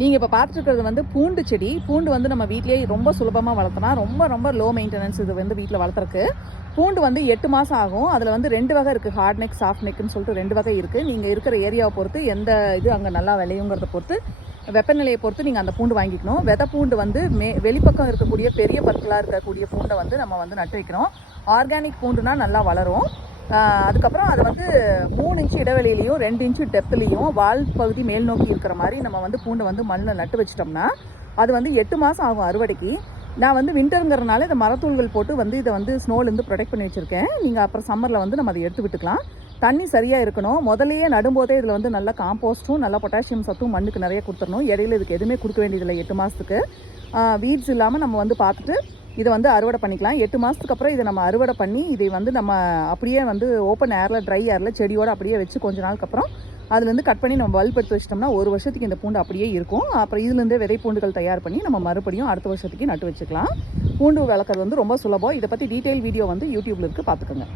நீங்கள் இப்போ பார்த்துட்டு வந்து பூண்டு செடி. பூண்டு வந்து நம்ம வீட்லேயே ரொம்ப சுலபமாக வளர்த்தனா ரொம்ப ரொம்ப லோ மெயின்டெனன்ஸ் இது வந்து வீட்டில் வளர்த்துறக்கு பூண்டு வந்து எட்டு மாதம் ஆகும். அதில் வந்து ரெண்டு வகை இருக்குது ஹார்ட் நெக் சாஃப்ட் நெக்னு சொல்லிட்டு ரெண்டு வகை இருக்குது நீங்கள் இருக்கிற ஏரியாவை பொறுத்து எந்த இது அங்கே நல்லா விளையுங்கிறத பொறுத்து வெப்பநிலையை பொறுத்து நீங்கள் அந்த பூண்டு வாங்கிக்கணும். விதை பூண்டு வந்து மே வெளிப்பக்கம் இருக்கக்கூடிய பெரிய பற்களாக இருக்கக்கூடிய பூண்டை வந்து நம்ம வந்து நட்டு வைக்கிறோம். ஆர்கானிக் பூண்டுனா நல்லா வளரும். அதுக்கப்புறம் அது வந்து மூணு இன்ச்சு இடைவெளியிலையும் ரெண்டு இன்ச்சு டெப்த்லேயும் வால் பகுதி மேல் நோக்கி இருக்கிற மாதிரி நம்ம வந்து பூண்டை வந்து மண்ணில் நட்டு வச்சிட்டோம்னா அது வந்து எட்டு மாதம் ஆகும் அறுவடைக்கு. நான் வந்து விண்டருங்கிறனால இந்த மரத்தூள்கள் போட்டு வந்து இதை வந்து ஸ்னோலேருந்து ப்ரொடெக்ட் பண்ணி வச்சுருக்கேன். நீங்கள் அப்புறம் சம்மரில் வந்து நம்ம அதை எடுத்து விட்டுக்கலாம். தண்ணி சரியாக இருக்கணும். முதலையே நடும்போதே இதில் வந்து நல்லா காம்போஸ்ட்டும் நல்லா பொட்டாசியம் சத்தும் மண்ணுக்கு நிறைய கொடுத்துடணும். இடையில இதுக்கு எதுவுமே கொடுக்க வேண்டியதில்லை எட்டு மாதத்துக்கு வீட்ஸ் இல்லாமல் நம்ம வந்து பார்த்துட்டு இதை வந்து அறுவடை பண்ணிக்கலாம். எட்டு மாதத்துக்கு அப்புறம் இதை நம்ம அறுவடை பண்ணி இதை வந்து நம்ம அப்படியே வந்து ஓப்பன் ஏரில் ட்ரை ஏரில் செடியோடு அப்படியே வச்சு கொஞ்ச நாளுக்கு அப்புறம் அதுலேருந்து கட் பண்ணி நம்ம பல்ப் எடுத்து வச்சிட்டோம்னா ஒரு வருஷத்துக்கு இந்த பூண்டு அப்படியே இருக்கும். அப்புறம் இதுலேருந்தே விதை பூண்டுகள் தயார் பண்ணி நம்ம மறுபடியும் அடுத்த வருஷத்துக்கு நட்டு வச்சுக்கலாம். பூண்டு வளர்க்குறது வந்து ரொம்ப சுலபம். இதை பற்றி டீட்டெயில் வீடியோ வந்து யூடியூப்ல இருக்குது பார்த்துக்கோங்க.